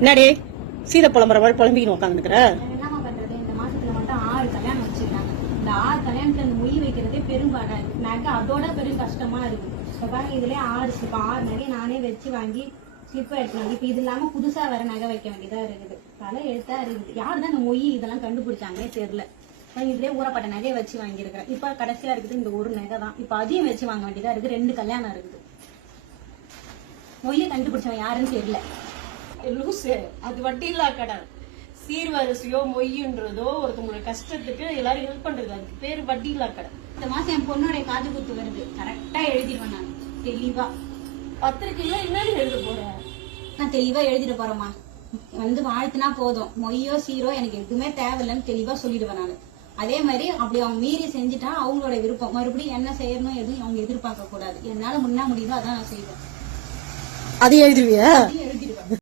என்னடே சீத புலம்புற மாதிரி புலம்பிக்கணும் உட்காந்துக்கிற. என்னமா பண்றது? இந்த மாசத்துல மட்டும் 6 கல்யாணம் வச்சிருக்காங்க. இந்த 6 கல்யாணத்துல இந்த மொய் வைக்கிறதே பெரும்பாடா இருக்கு. நகை அதோட பெரும் கஷ்டமா இருக்கு. இப்ப பாருங்க, இதுலயே 6 நகை நானே வச்சு வாங்கி ஸ்லிப் எடுத்துருவாங்க. இப்ப இது இல்லாம புதுசா வேற நகை வைக்க வேண்டியதா இருக்குது. தலை எழுத்தா இருக்குது. யாருதான் இந்த மொய் இதெல்லாம் கண்டுபிடிச்சாங்கன்னே தெரியல. இதுலயே ஊறப்பட்ட நகையை வச்சு வாங்கியிருக்கிறேன். இப்ப கடைசியா இருக்குது இந்த ஒரு நகை தான். இப்ப அதையும் வச்சு வாங்க வேண்டியதா இருக்கு. 2 கல்யாணம் இருக்குது. மொய்யை கண்டுபிடிச்சவன் யாருன்னு தெரியல. லூசு, அது வட்டி இல்லா கடை. சீர்வரிசையோ மொய்ன்றதோ ஒருத்தவங்களோட கஷ்டத்துக்கு எல்லாரும் ஹெல்ப் பண்றது, அதுக்கு பேரு வட்டி இல்லா கடை. இந்த மாசம் என் பொண்ணோட காது குத்து வருது. கரெக்டா எழுதிடுவேன் நான் தெளிவா. பத்திரிக்கையில என்னன்னு எழுத போறேன்? நான் தெளிவா எழுதிட போறேம்மா. வாழ்த்துனா போதும், மொய்யோ சீரோ எனக்கு எதுவுமே தேவையில்லைன்னு தெளிவா சொல்லிடுவேன் நான். அதே மாதிரி அப்படி அவங்க மீறி செஞ்சுட்டா அவங்களோட விருப்பம். மறுபடியும் என்ன செய்யணும் எதுவும் அவங்க எதிர்பார்க்க கூடாது. என்னால முன்னா முடியுதோ அதான் நான் செய்வேன். அது எழுதுவியா? எழுதிடுவேன்.